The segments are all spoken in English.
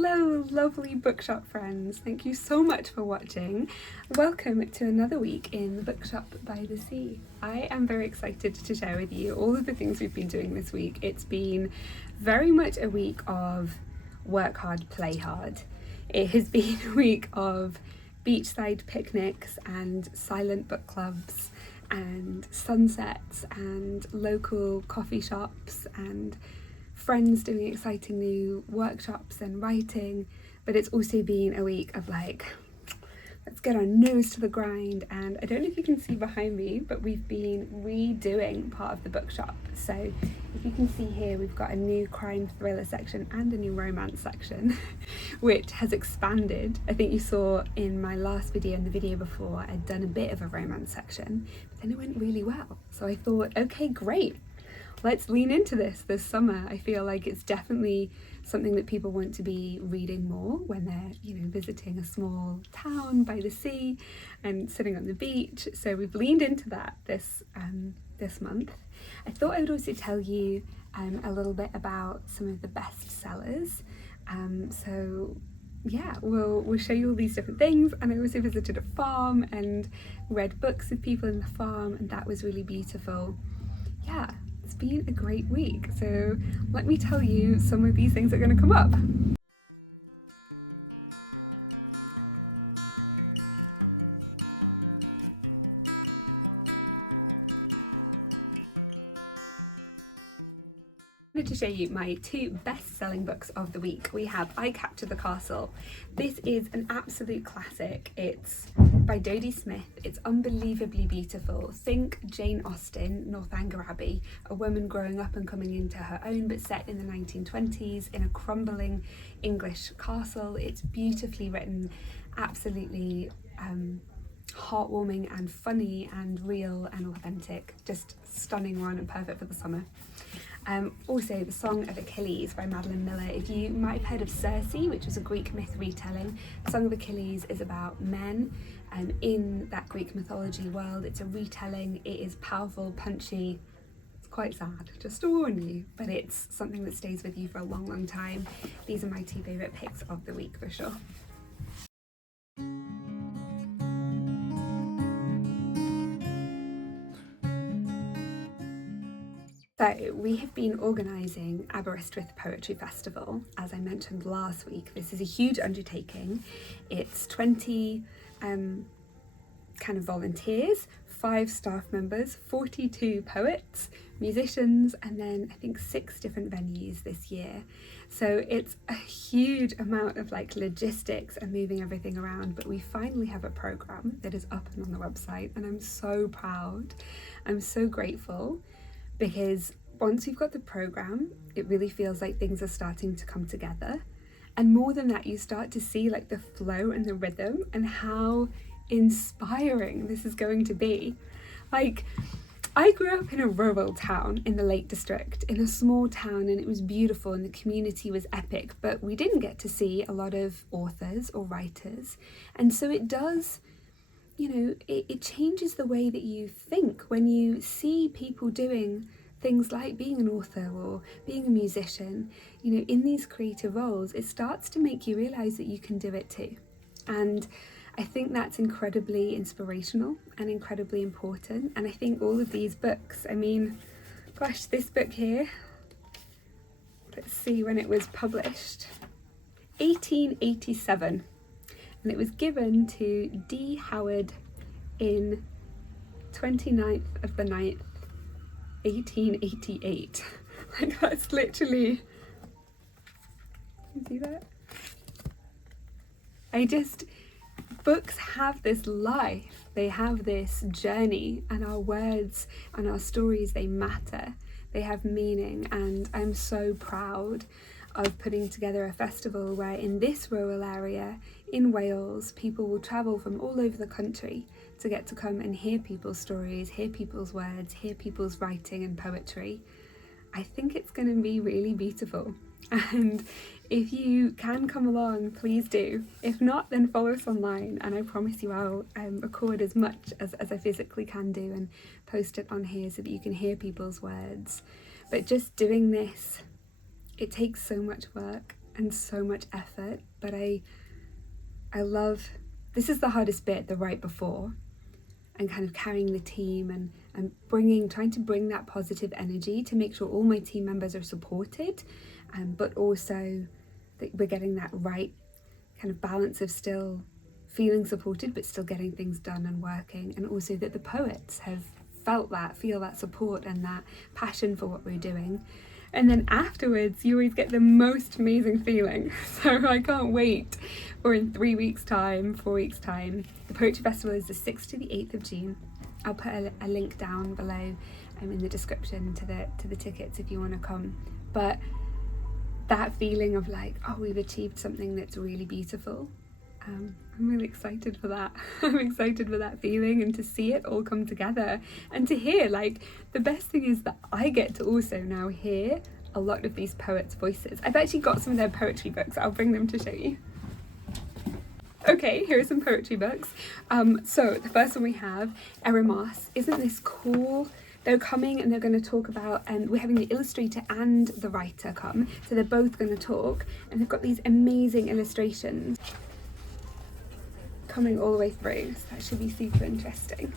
Hello lovely bookshop friends, thank you so much for watching. Welcome to another week in the Bookshop by the Sea. I am very excited to share with you all of the things we've been doing this week. It's been very much a week of work hard, play hard. It has been a week of beachside picnics and silent book clubs and sunsets and local coffee shops and friends doing exciting new workshops and writing, but it's also been a week of like, let's get our nose to the grind. And I don't know if you can see behind me, but we've been redoing part of the bookshop. So if you can see here, we've got a new crime thriller section and a new romance section, which has expanded. I think you saw in my last video and the video before, I'd done a bit of a romance section, but then it went really well. So I thought, okay, great. Let's lean into this summer. I feel like it's definitely something that people want to be reading more when they're, visiting a small town by the sea and sitting on the beach. So we've leaned into that this month. I thought I would also tell you a little bit about some of the best sellers. We'll show you all these different things. And I also visited a farm and read books with people in the farm, and that was really beautiful. Yeah. It's been a great week, so let me tell you some of these things that are going to come up. To show you my two best-selling books of the week. We have I Capture the Castle. This is an absolute classic. It's by Dodie Smith. It's unbelievably beautiful. Think Jane Austen, Northanger Abbey, a woman growing up and coming into her own, but set in the 1920s in a crumbling English castle. It's beautifully written, absolutely heartwarming and funny and real and authentic. Just stunning one and perfect for the summer. Also, The Song of Achilles by Madeline Miller. If you might have heard of Circe, which was a Greek myth retelling, The Song of Achilles is about men in that Greek mythology world. It's a retelling, it is powerful, punchy, it's quite sad, just to warn you, but it's something that stays with you for a long, long time. These are my two favourite picks of the week for sure. So we have been organising Aberystwyth Poetry Festival, as I mentioned last week. This is a huge undertaking. It's 20 kind of volunteers, 5 staff members, 42 poets, musicians, and then I think 6 different venues this year. So it's a huge amount of like logistics and moving everything around, but we finally have a programme that is up and on the website, and I'm so proud. I'm so grateful. Because once you've got the programme, it really feels like things are starting to come together. And more than that, you start to see like the flow and the rhythm and how inspiring this is going to be. Like, I grew up in a rural town in the Lake District, in a small town, and it was beautiful and the community was epic, but we didn't get to see a lot of authors or writers. And so it does, it changes the way that you think when you see people doing things like being an author or being a musician, in these creative roles. It starts to make you realise that you can do it too. And I think that's incredibly inspirational and incredibly important. And I think all of these books, this book here, let's see when it was published, 1887. And it was given to D. Howard in 29th of the 9th, 1888. Like, that's literally, see that? Books have this life, they have this journey, and our words and our stories, they matter, they have meaning. And I'm so proud of putting together a festival where in this rural area in Wales, people will travel from all over the country to get to come and hear people's stories, hear people's words, hear people's writing and poetry. I think it's going to be really beautiful. And if you can come along, please do. If not, then follow us online, and I promise you I'll record as much as I physically can do and post it on here so that you can hear people's words. But just doing this, it takes so much work and so much effort, but I love, this is the hardest bit, the right before, and kind of carrying the team and trying to bring that positive energy to make sure all my team members are supported, but also that we're getting that right kind of balance of still feeling supported but still getting things done and working, and also that the poets have feel that support and that passion for what we're doing. And then afterwards you always get the most amazing feeling. So I can't wait for in 4 weeks time. The Poetry Festival is the 6th to the 8th of June. I'll put a link down below in the description to the tickets if you want to come. But that feeling of like, oh, we've achieved something that's really beautiful. I'm really excited for that. I'm excited for that feeling and to see it all come together and to hear, like, the best thing is that I get to also now hear a lot of these poets' voices. I've actually got some of their poetry books. I'll bring them to show you. Okay, here are some poetry books. So the first one we have, Eremos. Isn't this cool? They're coming and they're going to talk about, we're having the illustrator and the writer come, so they're both going to talk, and they've got these amazing illustrations coming all the way through, so that should be super interesting.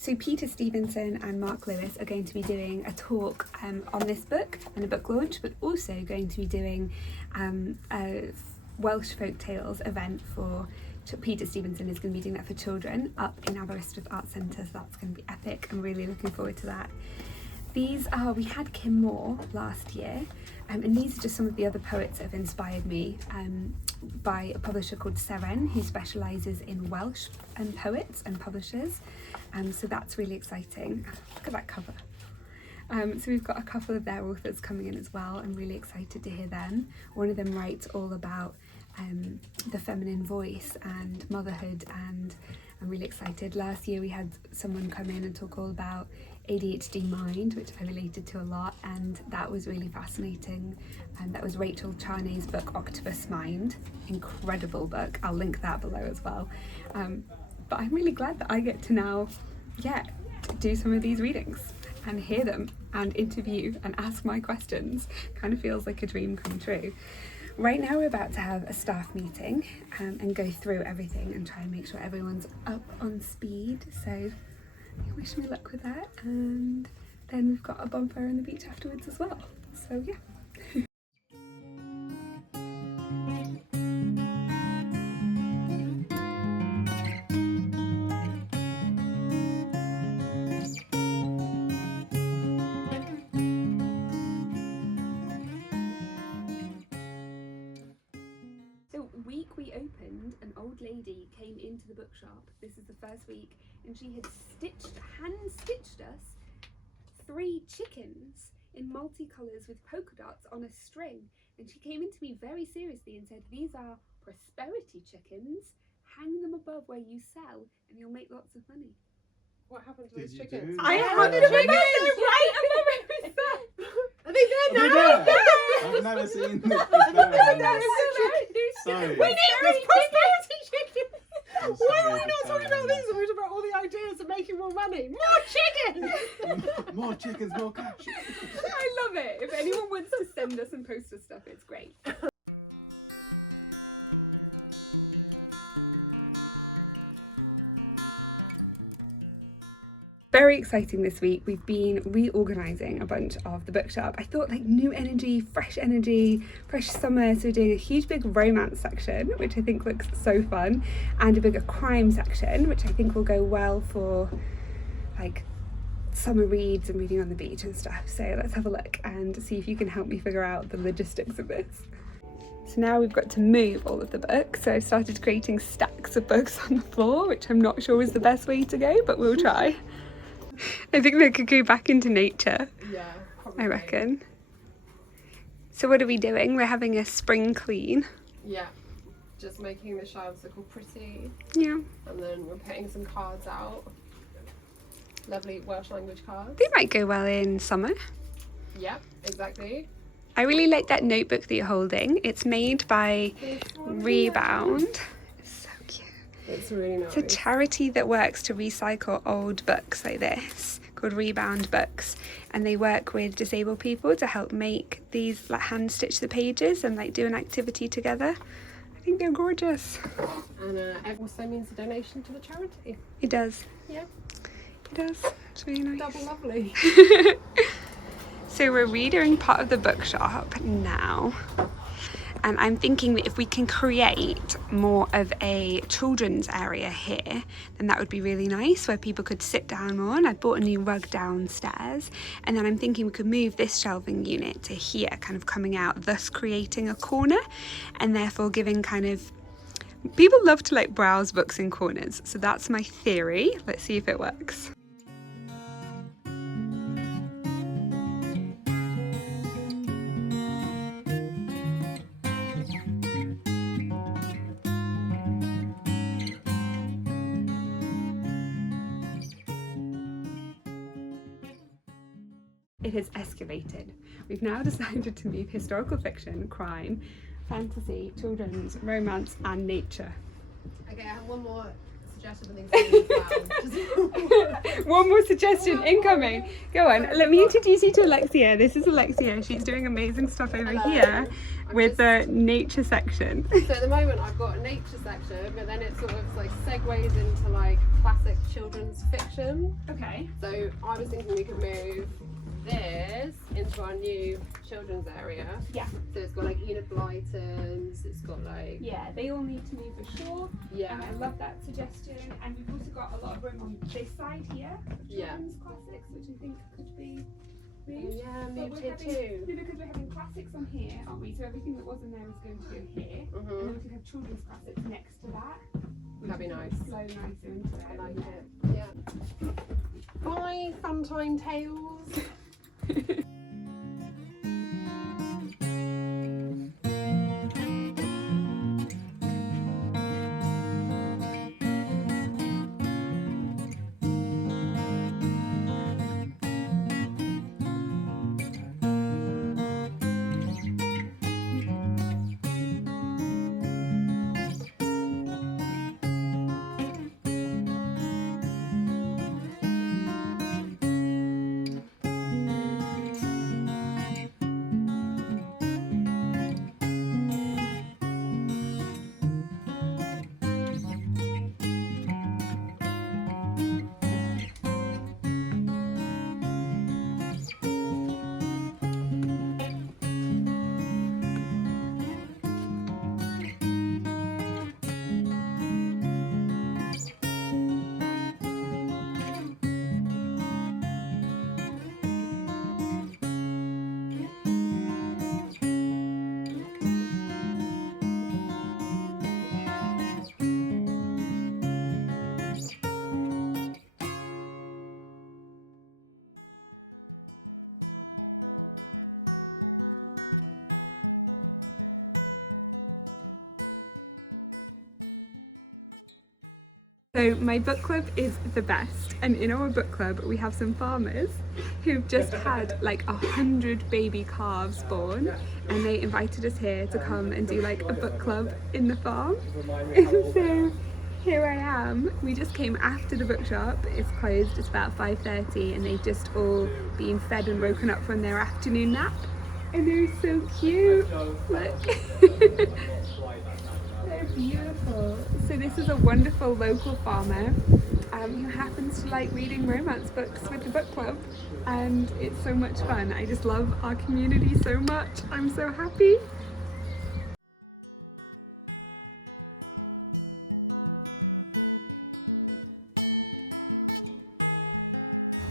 So Peter Stevenson and Mark Lewis are going to be doing a talk on this book and a book launch, but also going to be doing a Welsh folk tales event for Peter Stevenson is going to be doing that for children up in Aberystwyth Arts Centre, so that's going to be epic. I'm really looking forward to that. These are, we had Kim Moore last year, and these are just some of the other poets that have inspired me, by a publisher called Seren, who specialises in Welsh poets and publishers. So that's really exciting. Look at that cover. So we've got a couple of their authors coming in as well. I'm really excited to hear them. One of them writes all about the feminine voice and motherhood, and I'm really excited. Last year we had someone come in and talk all about ADHD mind, which I related to a lot, and that was really fascinating. And that was Rachel Charney's book Octopus Mind. Incredible book. I'll link that below as well. But I'm really glad that I get to now do some of these readings and hear them and interview and ask my questions. Kind of feels like a dream come true. Right now we're about to have a staff meeting and go through everything and try and make sure everyone's up on speed. So wish me luck with that, and then we've got a bonfire on the beach afterwards as well. So yeah. Week we opened, an old lady came into the bookshop. This is the first week, and she had hand stitched us 3 chickens in multicolours with polka dots on a string, and she came into me very seriously and said, "These are prosperity chickens, hang them above where you sell and you'll make lots of money." What happened to those chickens? I have them right above every cell. Are they there now? I've never seen this. Sorry. We need this prosperity chicken. Why are we not Sorry. talking about these? We're talking about all the ideas of making more money. More chickens! More chickens, more cash. I love it. If anyone wants to send us and post us stuff, it's great. Very exciting this week. We've been reorganising a bunch of the bookshop. I thought, like, new energy, fresh summer. So we're doing a huge big romance section, which I think looks so fun, and a bigger crime section, which I think will go well for like summer reads and reading on the beach and stuff. So let's have a look and see if you can help me figure out the logistics of this. So now we've got to move all of the books. So I've started creating stacks of books on the floor, which I'm not sure is the best way to go, but we'll try. I think they could go back into nature. Yeah, probably. I reckon. So what are we doing? We're having a spring clean. Yeah, just making the shelves look all pretty. Yeah. And then we're putting some cards out. Lovely Welsh language cards. They might go well in summer. Yeah, exactly. I really like that notebook that you're holding. It's made by Rebound. It's really nice. It's a charity that works to recycle old books like this, called Rebound Books, and they work with disabled people to help make these, like, hand stitch the pages and like do an activity together. I think they're gorgeous. And it also means a donation to the charity. It does. Yeah. It does. It's really nice. Double lovely. So we're redoing part of the bookshop now, and I'm thinking that if we can create more of a children's area here, then that would be really nice, where people could sit down more. And I bought a new rug downstairs, and then I'm thinking we could move this shelving unit to here, kind of coming out, thus creating a corner, and therefore giving kind of, people love to like browse books in corners, so that's my theory. Let's see if it works. It has escalated. We've now decided to move historical fiction, crime, fantasy, children's, romance and nature. Okay, I have one more suggestion for things as well. One more suggestion incoming. Go on, let me introduce you to Alexia. This is Alexia. She's doing amazing stuff over here with the nature section. So at the moment I've got a nature section, but then it sort of like segues into like classic children's fiction. Okay. So I was thinking we could move this into our new children's area. Yeah. So it's got like Enid Blyton's, it's got like... Yeah, they all need to move for sure. Yeah. And I love that suggestion. And we've also got a lot of room on this side here of children's classics, which I think could be moved. Yeah, But moved we're here having, too. no, because we're having classics on here, aren't we? So everything that was in there is going to go here. And then we could have children's classics next to that. That'd be nice. Flow nicer into it. I like it. Yeah. Bye, Funtime Tales. So my book club is the best, and in our book club we have some farmers who've just had like 100 baby calves born, and they invited us here to come and do like a book club in the farm. So here I am. We just came after the bookshop. It's closed. It's about 5:30, and they've just all been fed and woken up from their afternoon nap, and they're so cute. Look. They're beautiful. So this is a wonderful local farmer who happens to like reading romance books with the book club, and it's so much fun. I just love our community so much. I'm so happy.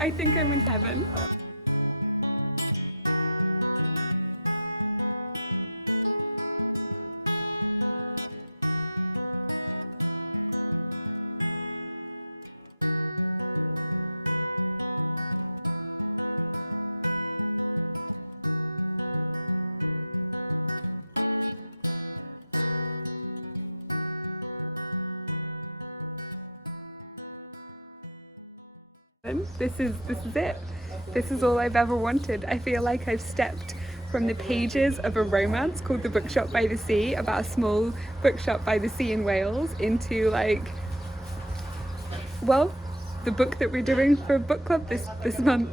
I think I'm in heaven. This is it. This is all I've ever wanted. I feel like I've stepped from the pages of a romance called The Bookshop by the Sea, about a small bookshop by the sea in Wales, into like, well, the book that we're doing for book club this month.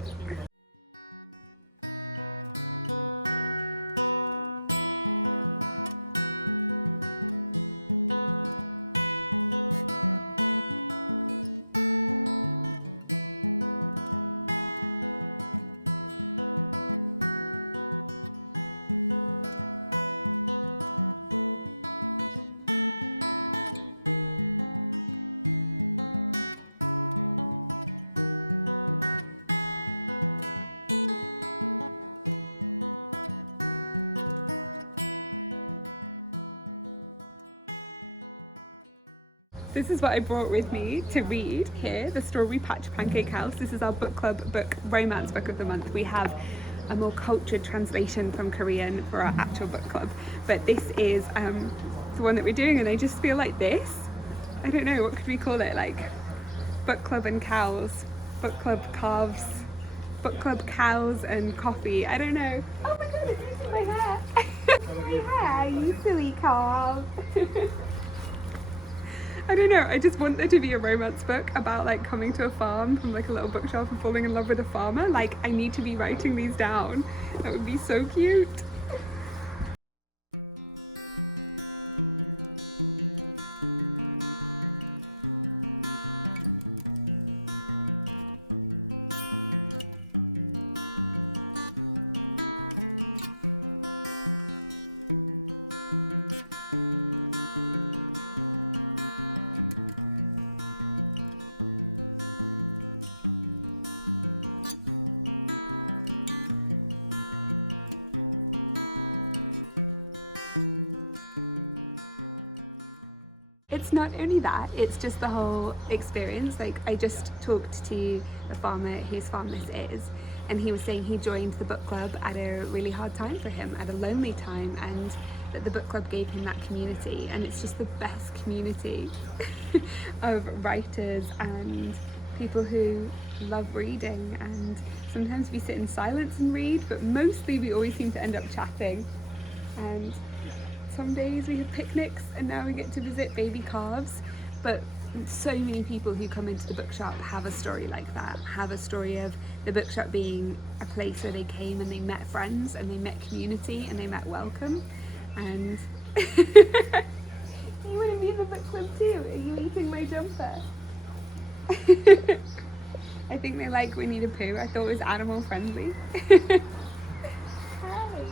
This is what I brought with me to read here, The Strawberry Patch Pancake House. This is our book club book, romance book of the month. We have a more cultured translation from Korean for our actual book club, but this is the one that we're doing, and I just feel like this, I don't know, what could we call it, like book club and cows, book club calves, book club cows and coffee, I don't know. Oh my god, it's using my hair. My hair, you silly calf. I don't know, I just want there to be a romance book about like coming to a farm from like a little bookshop and falling in love with a farmer. Like, I need to be writing these down. That would be so cute. It's not only that, it's just the whole experience. Like, I just talked to a farmer whose farm this is, and he was saying he joined the book club at a really hard time for him, at a lonely time, and that the book club gave him that community, and it's just the best community of writers and people who love reading. And sometimes we sit in silence and read, but mostly we always seem to end up chatting. And some days we have picnics, and now we get to visit baby calves. But so many people who come into the bookshop have a story like that, have a story of the bookshop being a place where they came and they met friends and they met community and they met welcome. And you want to be in the book club too? Are you eating my jumper? I think they like Winnie the Pooh. I thought it was animal friendly. Hi.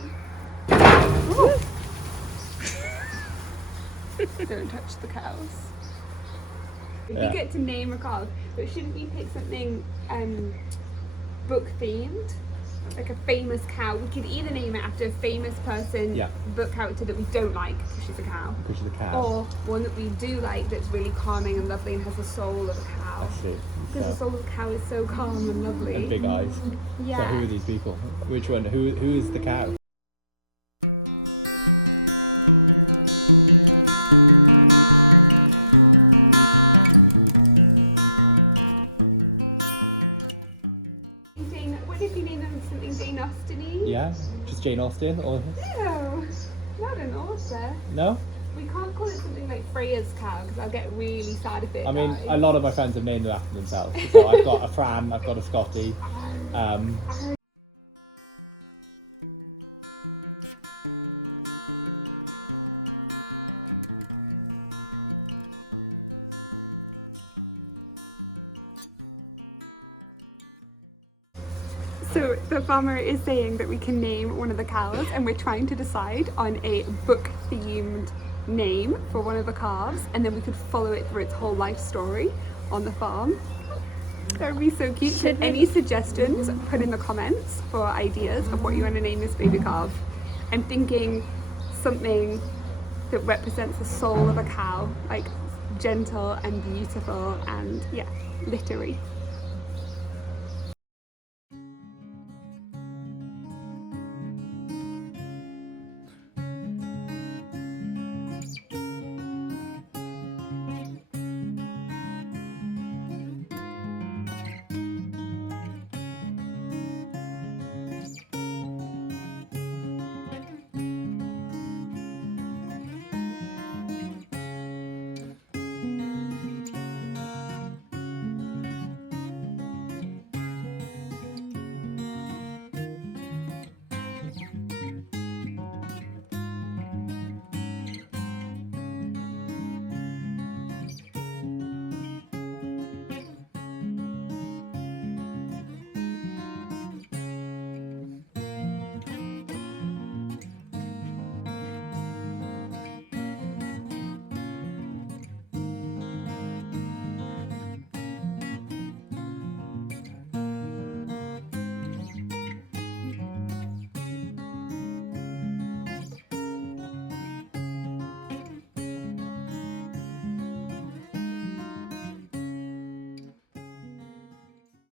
Don't touch the cows. If we get to name a cow, but shouldn't we pick something book themed? Like a famous cow. We could either name it after a famous person, book character that we don't like because she's a cow. Because she's a cow. Or one that we do like that's really calming and lovely and has the soul of a cow. I see. Because the soul of a cow is so calm and lovely. And big eyes. Yeah. So who are these people? Which one? Who is the cow? Yeah, just Jane Austen, or no, not an author. No? We can't call it something like Freya's cow because I'll get really sad if it. I mean, dies. a lot of my friends have named them after themselves. So I've got a Fran, I've got a Scotty. So the farmer is saying that we can name one of the cows, and we're trying to decide on a book themed name for one of the calves, and then we could follow it through its whole life story on the farm. That would be so cute. Any suggestions, put in the comments for ideas of what you want to name this baby calf. I'm thinking something that represents the soul of a cow, like gentle and beautiful and literary.